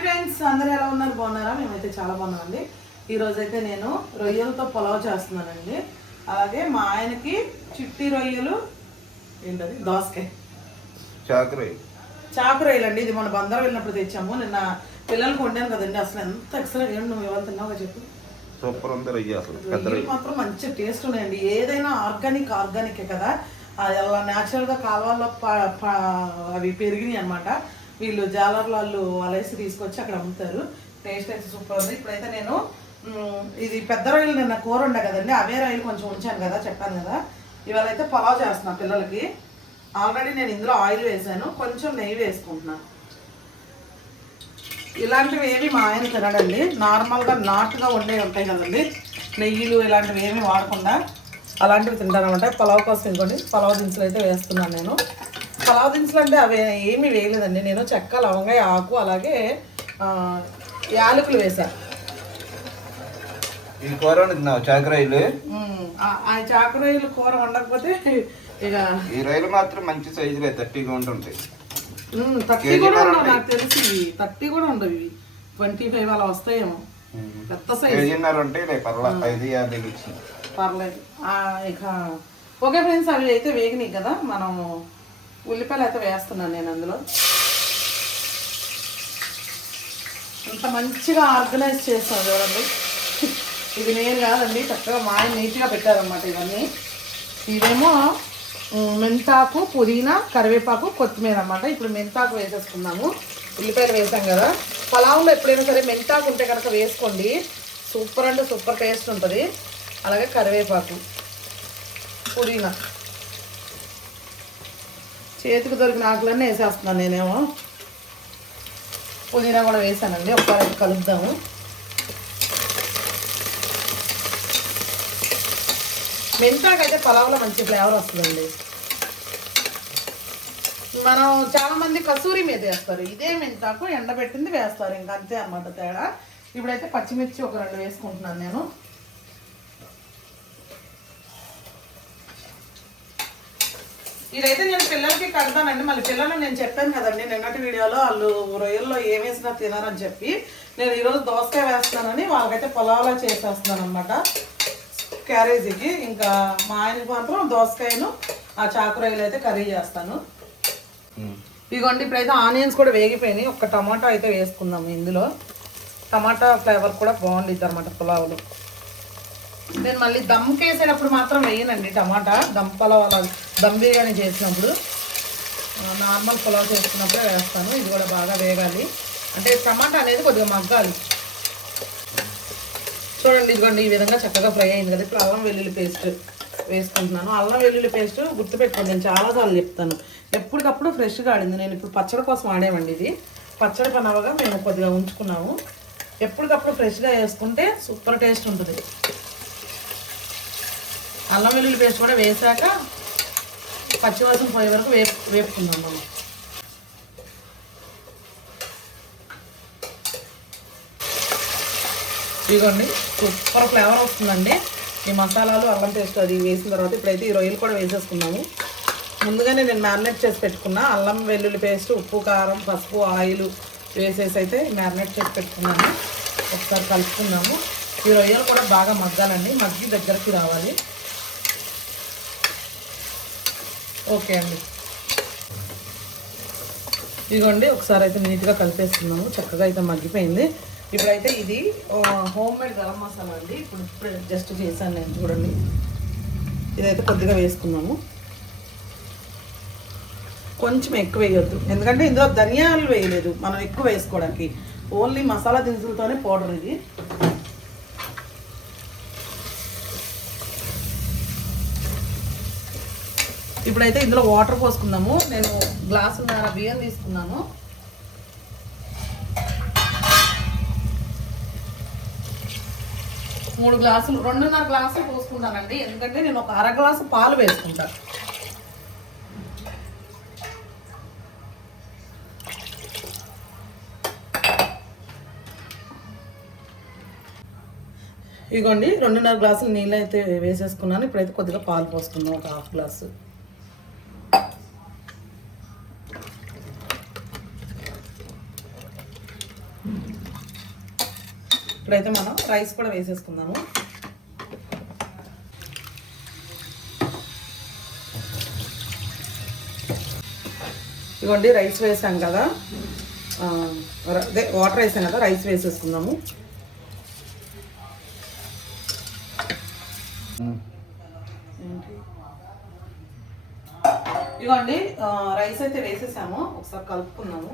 Friends అందరూ ఎలా ఉన్నారు? బాగున్నారా? మేమైతే చాలా బాగున్నామండి. ఈ రోజు అయితే నేను రొయ్యలతో పొలవ చేస్తున్నానండి. అలాగే మా ఆయనకి చిట్టి రొయ్యలు ఏంటది? దోసకాయ. చాకరీ చాకు రొయ్యలు. అండి ఇది మన బందర్ వెళ్ళినప్పుడు తెచ్చాము. నిన్న పిల్లలకు వండాను కదండి. అసలు ఎంత ఎక్సలెంట్ ఏంటి నువ్వు ఎవరు తిన్నావు చెప్పు. సూపర్ ఉంది రొయ్య అసలు. రొయ్యలు రొయ్య. మాత్రం మంచి టేస్ట్ ఉన్నాయండి. ఏదైనా ఆర్గానిక్ ఆర్గానికే కదా. అది అలా న్యాచురల్గా కాలువల్లో అవి పెరిగినాయి అనమాట వీళ్ళు జాలర్లు వాళ్ళు వలేసి తీసుకొచ్చి అక్కడ అమ్ముతారు. టేస్ట్ అయితే సూపర్ ఉంది. ఇప్పుడైతే నేను ఇది పెద్ద రొయ్యలు నిన్న కూర ఉండే కదండి అవే రొయ్యలు కొంచెం ఉంచాను కదా చెప్పాను కదా. ఇవాళ అయితే పలావ్ చేస్తున్నా పిల్లలకి. ఆల్రెడీ నేను ఇందులో ఆయిల్ వేసాను. కొంచెం నెయ్యి వేసుకుంటున్నాను ఇలాంటివి ఏవి మా ఆయన తినడండి. నార్మల్గా నాటుగా ఉండే ఉంటాయి కదండి. నెయ్యిలు ఇలాంటివి ఏమి వాడకుండా అలాంటివి తింటానమాట పలావ్ కోసం ఇంకోటి పలావ్ దినుసులు అయితే వేస్తున్నాను నేను. పలావ్ దినుసులు అంటే అవి ఏమీ వేయలేదండి. నేను చెక్క లవంగాయ ఆకు అలాగే యాలకులు వేశాను ఈ కూర వండుతున్నావు చాకరాయిలు ఆ- చాకరొయ్యలు కూర వండకపోతే ఇక ఈ రొయ్యలు మాత్రం మంచి సైజులే థర్టీగా ఉంటుంటాయి థర్టీ కూడా ఉండవు నాకు తెలిసి. థర్టీ కూడా ఉండవు ఇవి. ట్వంటీ ఫైవ్ అలా వస్తాయేమో. పెద్ద సైజ్. ఉంటాయి ఐదు పర్లేదు. ఆ, ఇక ఓకే ఫ్రెండ్స్ అవి అయితే వేగినాయి కదా. మనం ఉల్లిపాయలు అయితే వేస్తున్నాను నేను అందులో. అంత మంచిగా ఆర్గనైజ్ చేస్తాను చూడండి. ఇది నేను కాదండి చక్కగా మా ఆయన నీట్గా పెట్టారనమాట ఇవన్నీ. ఇదేమో మెంతాకు పుదీనా కరివేపాకు కొత్తిమీర అన్నమాట. ఇప్పుడు మెంతాకు వేసేసుకున్నాము ఉల్లిపాయలు వేసాం కదా. పలావులో ఎప్పుడైనా సరే మెంతాకు ఉంటే కనుక వేసుకోండి. సూపర్ అంటే సూపర్ టేస్ట్ ఉంటుంది. అలాగే కరివేపాకు పుదీనా. చేతికి దొరికిన ఆకులన్నీ వేసేస్తున్నాను నేనేమో. పుదీనా కూడా వేసానండి ఒకసారి కలుపుదాము మెంతాకైతే పలావ్లో మంచి ఫ్లేవర్ వస్తుందండి. మనం చాలామంది కసూరి మీద వేస్తారు ఇదే మెంతాకు ఎండబెట్టింది వేస్తారు ఇంకా అంతే అన్నమాట తేడా. ఇప్పుడైతే పచ్చిమిర్చి ఒక రెండు వేసుకుంటున్నాను నేను. ఇదైతే నేను పిల్లలకి కడతానండి. మళ్ళీ పిల్లలు నేను చెప్పాను కదండి నిన్నటి వీడియోలో వాళ్ళు రొయ్యల్లో ఏం వేసినా తినారని చెప్పి నేను ఈరోజు దోసకాయ వేస్తానని వాళ్ళకైతే పొలాలో చేసేస్తున్నాను అనమాట క్యారేజీకి ఇంకా మా ఆయనకి మాత్రం దోసకాయను ఆ చాకు రొయ్యలు అయితే కర్రీ చేస్తాను. ఇదిగోండి ఇప్పుడైతే ఆనియన్స్ కూడా వేగిపోయినాయి. ఒక టమాటా అయితే వేసుకుందాము ఇందులో. టమాటా ఫ్లేవర్ కూడా బాగుండిద్ది అనమాట పులావులో. నేను మళ్ళీ దమ్కి వేసేటప్పుడు మాత్రం వేయనండి టమాటా. దమ్ పులావ్ అలా దమ్ బిర్యానీ చేసినప్పుడు నార్మల్ పులావ్ చేసుకున్నప్పుడే వేస్తాను. ఇది కూడా బాగా వేగాలి. అంటే టమాటా అనేది కొద్దిగా మగ్గాలి. చూడండి ఇదిగోండి ఈ విధంగా చక్కగా ఫ్రై అయింది కదా. ఇప్పుడు అల్లం వెల్లుల్లి పేస్ట్ వేసుకుంటున్నాను. అల్లం వెల్లుల్లి పేస్ట్ గుర్తుపెట్టుకోండి నేను చాలాసార్లు చెప్తాను. ఎప్పటికప్పుడు ఫ్రెష్గా ఆడింది. నేను ఇప్పుడు పచ్చడి కోసం ఆడేవండి ఇది. పచ్చడి పనవగా మేము కొద్దిగా ఉంచుకున్నాము. ఎప్పటికప్పుడు ఫ్రెష్గా వేసుకుంటే సూపర్ టేస్ట్ ఉంటుంది. అల్లం వెల్లుల్లి పేస్ట్ కూడా వేసాక పచ్చివాసన పోయే వరకు వేపు వేపుకుందాం మనం. ఇదిగోండి సూపర్ ఫ్లేవర్ వస్తుందండి. ఈ మసాలాలు అల్లం పేస్ట్ అది వేసిన తర్వాత ఇప్పుడైతే ఈ రొయ్యలు కూడా వేసేసుకున్నాము ముందుగానే నేను మ్యారినేట్ చేసి పెట్టుకున్నా అల్లం వెల్లుల్లి పేస్ట్ ఉప్పు కారం పసుపు ఆయిల్ వేసేసి అయితే మ్యారినేట్ చేసి పెట్టుకున్నాను. ఒకసారి కలుపుకున్నాము ఈ రొయ్యలు కూడా బాగా మగ్గాలండి. మగ్గి దగ్గరికి రావాలి. ఓకే అండి. ఇదిగోండి ఒకసారి అయితే నీట్గా కలిపేస్తున్నాము చక్కగా అయితే మగ్గిపోయింది. ఇప్పుడైతే ఇది హోమ్ మేడ్ గరం మసాలా అండి. ఇప్పుడు ఇప్పుడు జస్ట్ చేశాను నేను చూడండి. ఇదైతే కొద్దిగా వేసుకున్నాము. కొంచెం ఎక్కువ వేయొద్దు. ఎందుకంటే ఇందులో ధనియాలు వేయలేదు మనం ఎక్కువ వేసుకోవడానికి. ఓన్లీ మసాలా దినుసులతోనే పౌడర్ ఇది. ఇప్పుడైతే ఇందులో వాటర్ పోసుకుందాము. నేను గ్లాసు బియ్యం తీసుకున్నాను. మూడు గ్లాసులు రెండున్నర గ్లాసులు పోసుకుంటానండి. ఎందుకంటే నేను ఒక అర గ్లాసు పాలు వేసుకుంటాను ఇదిగోండి రెండున్నర గ్లాసులు నీళ్ళు అయితే వేసేసుకున్నాను. ఇప్పుడైతే కొద్దిగా పాలు పోసుకుందాం ఒక హాఫ్ గ్లాసు. ఇప్పుడైతే మనం రైస్ కూడా వేసేసుకుందాము. ఇదిగోండి రైస్ వేసాం కదా. అదే వాటర్ వేసాం కదా రైస్ వేసేసుకుందాము. ఇదిగోండి రైస్ అయితే వేసేసాము. ఒకసారి కలుపుకున్నాము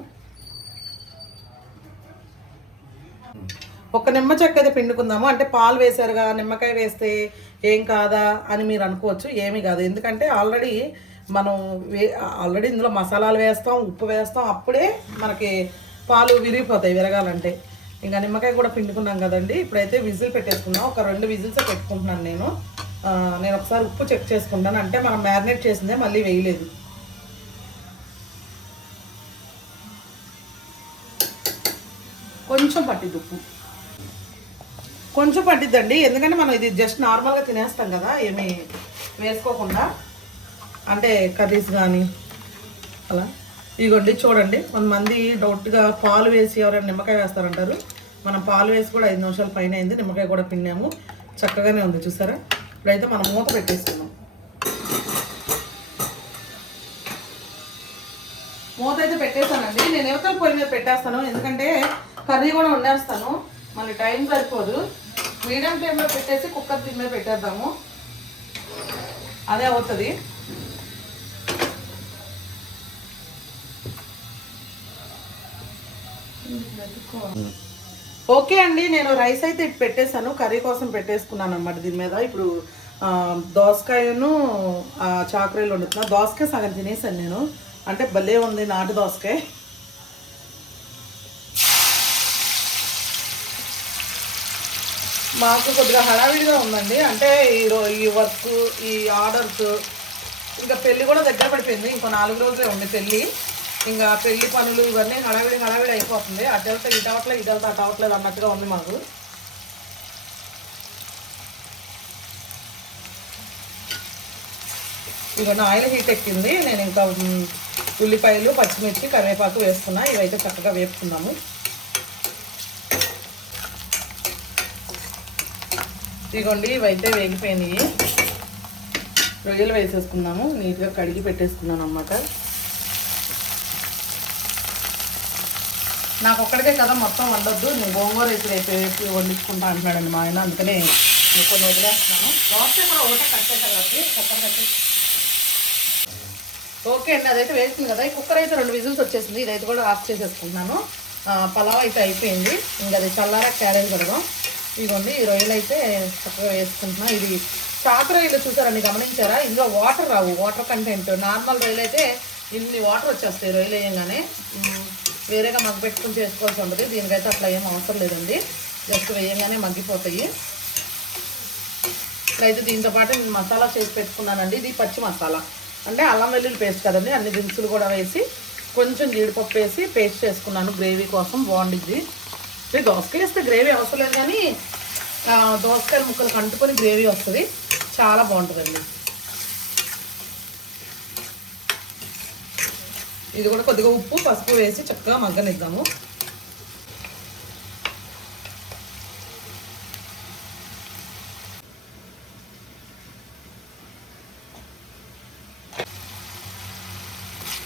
ఒక నిమ్మ చెక్క అయితే పిండుకుందాము. అంటే పాలు వేశారుగా నిమ్మకాయ వేస్తే ఏం కాదా అని మీరు అనుకోవచ్చు ఏమీ కాదు. ఎందుకంటే ఆల్రెడీ మనం వే ఆల్రెడీ ఇందులో మసాలాలు వేస్తాం ఉప్పు వేస్తాం అప్పుడే మనకి పాలు విరిగిపోతాయి విరగాలంటే. ఇంకా నిమ్మకాయ కూడా పిండుకున్నాం కదండి. ఇప్పుడైతే విజిల్ పెట్టేసుకున్నాం ఒక రెండు విజిల్స్ పెట్టుకుంటున్నాను నేను. నేను ఒకసారి ఉప్పు చెక్ చేసుకుంటాను. అంటే మనం మ్యారినేట్ చేసిందే మళ్ళీ వేయలేదు. కొంచెం పట్టిద్ది ఉప్పు. కొంచెం పట్టిద్దండి. ఎందుకంటే మనం ఇది జస్ట్ నార్మల్గా తినేస్తాం కదా ఏమి వేసుకోకుండా. అంటే కర్రీస్ కానీ అలా. ఇదిగోండి చూడండి. కొంతమంది డౌట్గా పాలు వేసి ఎవరైనా నిమ్మకాయ వేస్తారంటారు. మనం పాలు వేసి కూడా ఐదు నిమిషాల పైన అయింది నిమ్మకాయ కూడా పిన్నాము చక్కగానే ఉంది చూసారా? ఇప్పుడైతే మనం మూత పెట్టేస్తున్నాం మూత అయితే పెట్టేస్తానండి నేను యువతల పొయ్యి మీద పెట్టేస్తాను. ఎందుకంటే కర్రీ కూడా వండేస్తాను. మళ్ళీ టైం సరిపోదు. మీడియం ఫ్లేమ్లో పెట్టేసి కుక్కర్ దీని మీద పెట్టేద్దాము. అదే అవుతుంది. ఓకే అండి నేను రైస్ అయితే ఇటు పెట్టేశాను. కర్రీ కోసం పెట్టేసుకున్నాను అనమాట దీని మీద. ఇప్పుడు దోసకాయను చాకరీలు వండుతున్నా. దోసకాయ సగం తినేసాను నేను. అంటే భలే ఉంది నాటు దోసకాయ. మాకు కొద్దిగా హడావిడిగా ఉందండి. అంటే ఈ ఈ వర్క్ ఈ ఆర్డర్స్ ఇంకా పెళ్ళి కూడా దగ్గర పడిపోయింది. ఇంకో నాలుగు రోజులే ఉంది పెళ్ళి. ఇంకా పెళ్ళి పనులు ఇవన్నీ హడావిడి హడావిడి అయిపోతుంది. అటు వెళ్తే ఇటు అవట్లేదు ఇటు వెళ్తే అటు అవట్లేదు అన్నట్టుగా ఉంది మాకు. ఇవన్నీ ఆయిల్ హీట్ ఎక్కింది. నేను ఇంకా ఉల్లిపాయలు పచ్చిమిర్చి కరివేపాకు వేస్తున్నా. ఇవైతే చక్కగా వేపుకున్నాము. ఇదిగోండి ఇవైతే వేగిపోయినాయి. రొయ్యలు వేసేసుకున్నాము నీట్గా కడిగి పెట్టేసుకున్నాను అనమాట నాకు ఒక్కడికే కదా మొత్తం వండొద్దు. నేను గోంగూర వేసి రేపు వేసి వండించుకుంటా అంటున్నాడండి మా ఆయన. అందుకనే నేను కొన్ని వదిలేస్తున్నాను. టైం కూడా ఒకటే కట్ చేశాను కాబట్టి కుక్కర్ కట్టి ఓకే అండి అదైతే వేస్తుంది కదా. ఈ కుక్కర్ అయితే రెండు విజిల్స్ వచ్చేసింది. ఇదైతే కూడా ఆఫ్ చేసేసుకుంటున్నాను. పలావ్ అయితే అయిపోయింది. ఇంకా అది చల్లారా క్యారేజ్ పెడదాం ఇదిగోండి ఈ రొయ్యలు అయితే చక్కగా వేసుకుంటున్నా. ఇది చాక రొయ్యలు చూసారండి గమనించారా? ఇందులో వాటర్ రావు వాటర్ కంటెంట్ నార్మల్ రొయ్యలు అయితే ఇన్ని వాటర్ వచ్చేస్తాయి రొయ్యలు వేయంగానే. వేరేగా మగ్గపెట్టుకుని చేసుకోవాల్సి ఉంటుంది. దీనికైతే అట్లా ఏం అవసరం లేదండి. జస్ట్ వేయంగానే మగ్గిపోతాయి. ఇట్లయితే దీంతో పాటు నేను మసాలా చేసి పెట్టుకున్నానండి. ఇది పచ్చి మసాలా. అంటే అల్లం వెల్లుల్లి పేస్ట్ కదండి అన్ని దినుసులు కూడా వేసి కొంచెం జీడిపప్పు వేసి పేస్ట్ చేసుకున్నాను. గ్రేవీ కోసం బాగుండిద్ది. దోసకాయ వేస్తే గ్రేవీ అవసరం లేదు కానీ దోసకాయ ముక్కలు కంటుకొని గ్రేవీ వస్తుంది. చాలా బాగుంటుందండి. ఇది కూడా కొద్దిగా ఉప్పు పసుపు వేసి చక్కగా మగ్గనిద్దాము.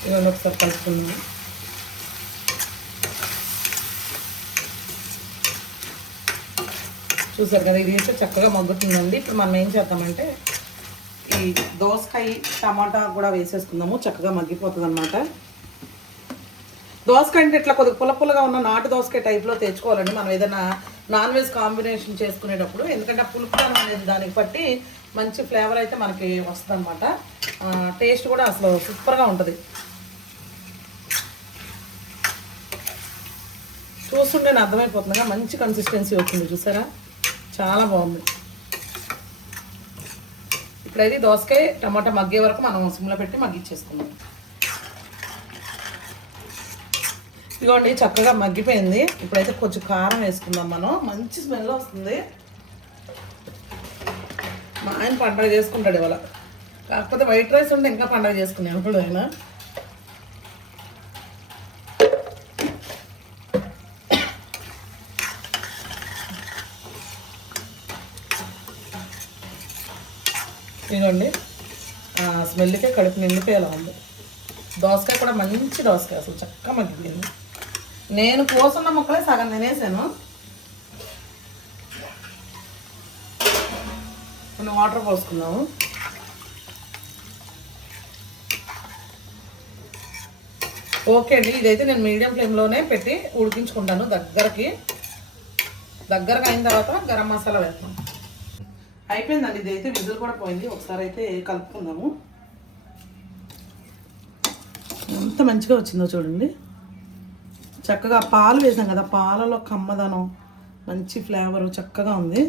ఇవన్నీ ఒకసారి కలుపుకుందాము. చూసారు కదా ఇది వేస్తే చక్కగా మగ్గుతుందండి. ఇప్పుడు మనం ఏం చేద్దామంటే ఈ దోసకాయ టమాటా కూడా వేసేసుకుందాము. చక్కగా మగ్గిపోతుంది అనమాట దోసకాయ అంటే ఇట్లా కొద్దిగా పుల్ల పుల్లగా ఉన్న నాటు దోసకాయ టైప్లో తెచ్చుకోవాలండి. మనం ఏదైనా నాన్ వెజ్ కాంబినేషన్ చేసుకునేటప్పుడు ఎందుకంటే ఆ పులుపుదనం అనేది దానికి బట్టి మంచి ఫ్లేవర్ అయితే మనకి వస్తుంది అనమాట టేస్ట్ కూడా అసలు సూపర్గా ఉంటుంది. చూస్తుంటే నేను అర్థమైపోతుందిగా మంచి కన్సిస్టెన్సీ వచ్చింది చూసారా? చాలా బాగుంది. ఇప్పుడైతే దోసకాయ టమాటా మగ్గే వరకు మనం సిమ్లో పెట్టి మగ్గిచ్చేసుకుందాం. ఇదిగోండి చక్కగా మగ్గిపోయింది. ఇప్పుడైతే కొంచెం కారం వేసుకుందాం మనం. మంచి స్మెల్ వస్తుంది. మా ఆయన పండగ చేసుకుంటాడు ఇవాళ. కాకపోతే వైట్ రైస్ ఉంటే ఇంకా పండగ చేసుకునే ఇప్పుడు ఆయన ఇదండి స్మెల్కే కడుపు నిండిపోయేలా ఉంది. దోసకాయ కూడా మంచి దోసకాయ అసలు చక్కగా మగ్గిపోయింది. నేను కోసున్న ముక్కలే సగం తినేసాను. కొన్ని వాటర్ పోసుకున్నాము ఓకే అండి ఇదైతే నేను మీడియం ఫ్లేమ్లోనే పెట్టి ఉడికించుకుంటాను దగ్గరకి. దగ్గరగా అయిన తర్వాత గరం మసాలా వేస్తాను అయిపోయిందండి ఇదైతే విజిల్ కూడా పోయింది. ఒకసారి అయితే కలుపుకుందాము. ఎంత మంచిగా వచ్చిందో చూడండి. చక్కగా పాలు వేసాం కదా పాలలో కమ్మదనం మంచి ఫ్లేవర్ చక్కగా ఉంది.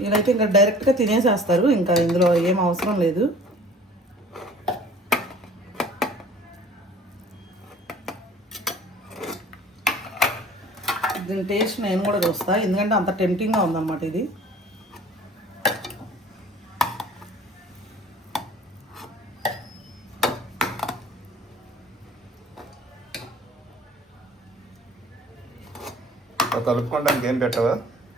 వీళ్ళైతే ఇంకా డైరెక్ట్గా తినేసేస్తారు ఇంకా ఇందులో ఏం అవసరం లేదు. దీని టేస్ట్ నేను కూడా చూస్తా. ఎందుకంటే అంత టెంప్టింగ్గా ఉందన్నమాట ఇది. కలుపుకోవడానికి ఏం పెట్టవా?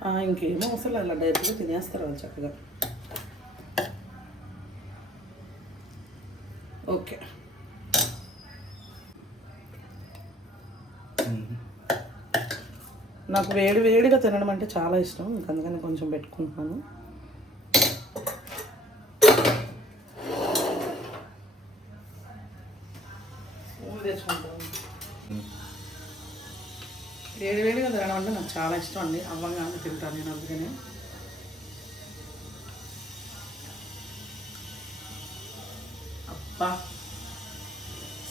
ఆ, ఇంకేం అవసరం లేదు ఇలా డైరెక్ట్గా తినేస్తారు వాళ్ళు చక్కగా. ఓకే. నాకు వేడి వేడిగా తినడం అంటే చాలా ఇష్టం. అందుకని కొంచెం పెట్టుకుంటున్నాను. వేడి వేడిగా తినడం అంటే నాకు చాలా ఇష్టం అండి. అవ్వంగానే తింటాను నేను అందుకనే. అబ్బా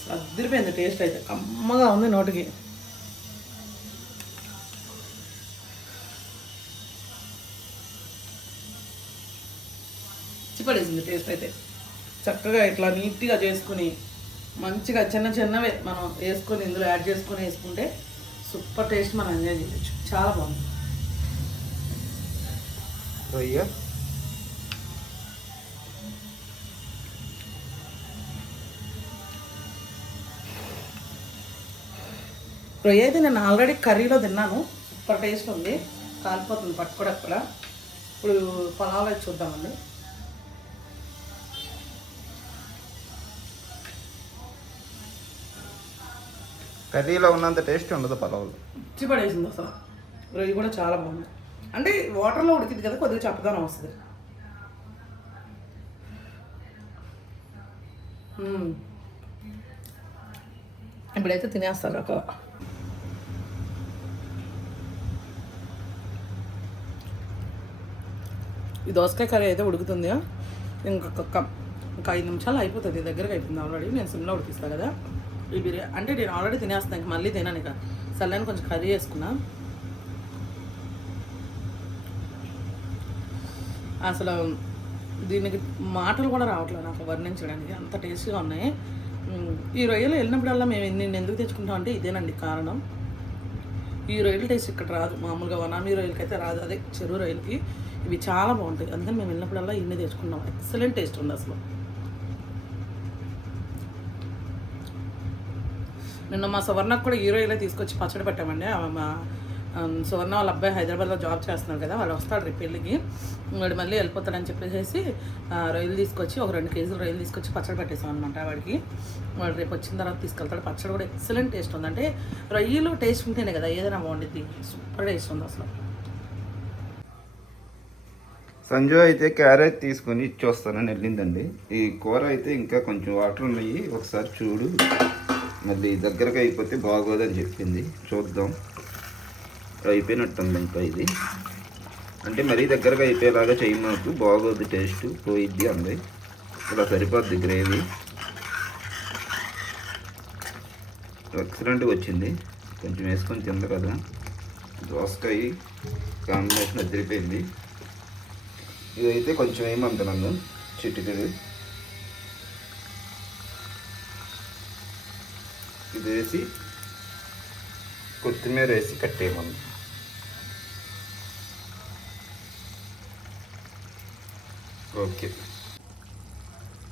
సర్దిరిపోయింది టేస్ట్ అయితే. కమ్మగా ఉంది నోటికి. పడేసింది టేస్ట్ అయితే. చక్కగా ఇట్లా నీట్గా చేసుకుని మంచిగా చిన్న చిన్నవే మనం వేసుకొని ఇందులో యాడ్ చేసుకొని వేసుకుంటే సూపర్ టేస్ట్ మనం ఎంజాయ్ చేయొచ్చు. చాలా బాగుంది. రొయ్య రొయ్య అయితే నేను ఆల్రెడీ కర్రీలో తిన్నాను. సూపర్ టేస్ట్ ఉంది. కాలిపోతుంది పట్టుకోవడం కూడా. ఇప్పుడు పొలాలు చూద్దామండి. కర్రీలో ఉన్నంత టేస్ట్ ఉండదు పలావులు పిచ్చి పడేసింది అసలు రొయ్యి కూడా చాలా బాగుంది. అంటే వాటర్లో ఉడికింది కదా కొద్దిగా చప్పదనం వస్తుంది. ఇప్పుడైతే తినేస్తారు ఒక ఈ దోసకాయ కర్రీ అయితే ఉడుకుతుంది. ఇంకొక కప్ ఇంకా ఐదు నిమిషాలు అయిపోతుంది దగ్గరగా అయిపోతుంది ఆల్రెడీ నేను సిమ్లో ఉడికిస్తాను కదా. ఈ బిర్యానీ అంటే నేను ఆల్రెడీ తినేస్తాను ఇంక మళ్ళీ తినాను ఇక. సర్లేని కొంచెం కర్రీ వేసుకున్నా అసలు దీనికి మాటలు కూడా రావట్లేదు నాకు వర్ణించడానికి. అంత టేస్టీగా ఉన్నాయి. ఈ రొయ్యలు వెళ్ళినప్పుడల్లా మేము నేను ఎందుకు తెచ్చుకుంటాం అంటే ఇదేనండి కారణం. ఈ రొయ్యల టేస్ట్ ఇక్కడ రాదు. మామూలుగా వనామీ రొయ్యలకి అయితే రాదు. అదే చెరువు రొయ్యలకి ఇవి చాలా బాగుంటాయి. అందుకని మేము వెళ్ళినప్పుడల్లా ఇన్ని తెచ్చుకున్నాం. ఎక్సలెంట్ టేస్ట్ ఉంది అసలు. నిన్న మా సువర్ణకు కూడా ఈ తీసుకొచ్చి పచ్చడి పెట్టామండి. మా సువర్ణ వాళ్ళ అబ్బాయి హైదరాబాద్లో జాబ్ చేస్తున్నాడు కదా వాళ్ళు వస్తాడు రేపు పెళ్ళికి. వాడు మళ్ళీ వెళ్ళిపోతాడని చెప్పేసి ఆ, రొయ్యలు తీసుకొచ్చి ఒక రెండు కేజీలు రొయ్యలు తీసుకొచ్చి పచ్చడి పెట్టేసాం అనమాట వాడికి. వాడు రేపు వచ్చిన తర్వాత తీసుకెళ్తాడు. పచ్చడి కూడా ఎక్సలెంట్ టేస్ట్ ఉంది. అంటే రొయ్యలు టేస్ట్ ఉంటేనే కదా ఏదైనా బాగుండేది సూపర్ టేస్ట్ ఉంది అసలు. సంజు అయితే క్యారెట్ తీసుకొని ఇచ్చొస్తానని వెళ్ళిందండి. ఈ కూర అయితే ఇంకా కొంచెం వాటర్ ఉన్నాయి. ఒకసారి చూడు. మళ్ళీ దగ్గరకు అయిపోతే బాగోదని చెప్పింది. చూద్దాం. అయిపోయినట్టుంది ఇంకా ఇది. అంటే మరీ దగ్గరగా అయిపోయేలాగా చెయ్యి మాకు బాగోదు టేస్ట్ పోయిద్ది అంది. ఇలా సరిపోద్ది గ్రేవీ. ఎక్సలెంట్గా వచ్చింది. కొంచెం వేసుకొని తింది కదా. దోసకాయ కాంబినేషన్ అదిరిపోయింది. ఇదైతే కొంచెం వేయమంటున్నాను చిటికెడు. ఇది వేసి కొత్తిమీర వేసి కట్టేయమని ఓకే.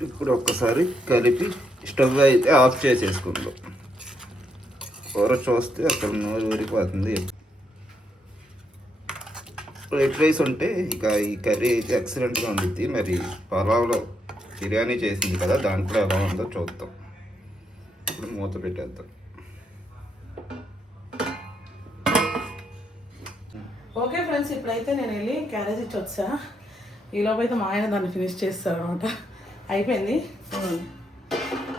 ఇప్పుడు ఒక్కసారి కలిపి స్టవ్ అయితే ఆఫ్ చేసేసుకుందాం. కూర చూస్తే అక్కడ నోరు ఊరిపోతుంది. ఫ్రైడ్ రైస్ ఉంటే ఇక ఈ కర్రీ అయితే ఎక్సలెంట్గా ఉండిద్ది. మరి పలావ్లో బిర్యానీ చేసింది కదా దాంట్లో ఎలా ఉందో చూద్దాం. ఇప్పుడు మూత పెట్టేద్దాం. ఓకే ఫ్రెండ్స్ ఇప్పుడైతే నేను వెళ్ళి క్యారేజ్ ఇచ్చి వచ్చా. ఈలోపు అయితే మా ఆయన దాన్ని ఫినిష్ చేస్తారు అనమాట అయిపోయింది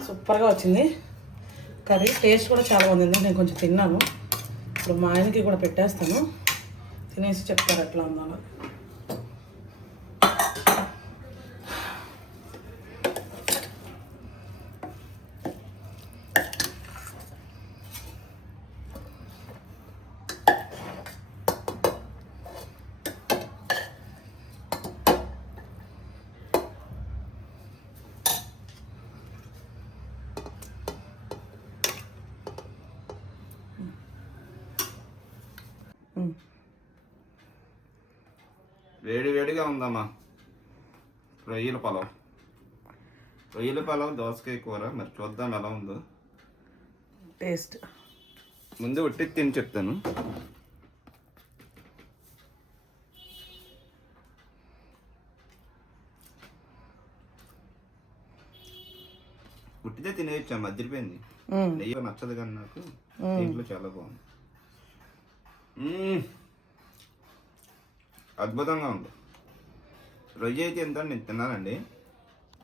సూపర్గా వచ్చింది. కర్రీ టేస్ట్ కూడా చాలా బాగుంది. నేను కొంచెం తిన్నాను. ఇప్పుడు మా ఆయనకి కూడా పెట్టేస్తాను. తినేసి చెప్తారు ఎట్లా ఉందో వేడి వేడిగా ఉందమ్మా. రొయ్యల పొలం రొయ్యల పొలం దోసకాయ కూర. మరి చూద్దాం ఎలా ఉందో. టేస్ట్. ముందు ఉట్టి తిని చెప్తాను. ఉట్టితే తినేయచ్చా? ఉమ్. నెయ్యి నచ్చదు కానీ నాకు. దీంట్లో చాలా బాగుంది. అద్భుతంగా ఉంది. రొయ్య అయితే ఎంత? నేను తిన్నానండి.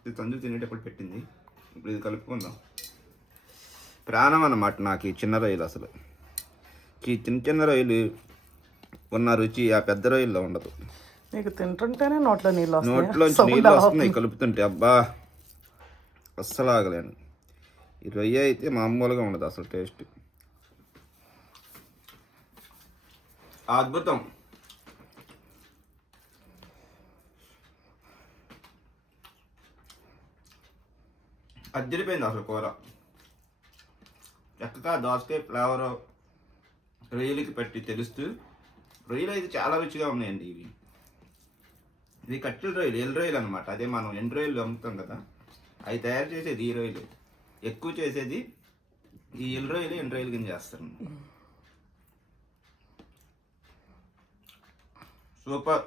ఇది తండ్రి తినేటప్పుడు పెట్టింది. ఇప్పుడు ఇది కలుపుకుందాం. ప్రాణం అన్నమాట నాకు ఈ చిన్న రొయ్యలు అసలు. ఈ చిన్న చిన్న రొయ్యలు ఉన్న రుచి ఆ పెద్ద రొయ్యల్లో ఉండదు. నీకు తింటుంటేనే నోట్లో నీళ్ళు నోట్లోంచి నీళ్ళు వస్తున్నాయి కలుపుతుంటే. అబ్బా అస్సలు ఆగలేను. ఈ రొయ్య అయితే మామూలుగా ఉండదు అసలు టేస్ట్. అద్భుతం. అద్దరిపోయింది అసలు కూర. చక్కగా దోసకాయ ఫ్లేవర్ రొయ్యలకి పెట్టి తెలుస్తూ రొయ్యలు అయితే చాలా రుచిగా ఉన్నాయండి ఇవి. ఇది కట్టెల రొయ్యలు ఎల్ రొయ్యలు అనమాట అదే మనం ఎండు రొయ్యలు అమ్ముతాం కదా అవి తయారు చేసేది ఈ రొయ్యలు. ఎక్కువ చేసేది ఈ ఎల్ రొయ్యలు ఎండు రొయ్యలు కింద చేస్తారు. సూపర్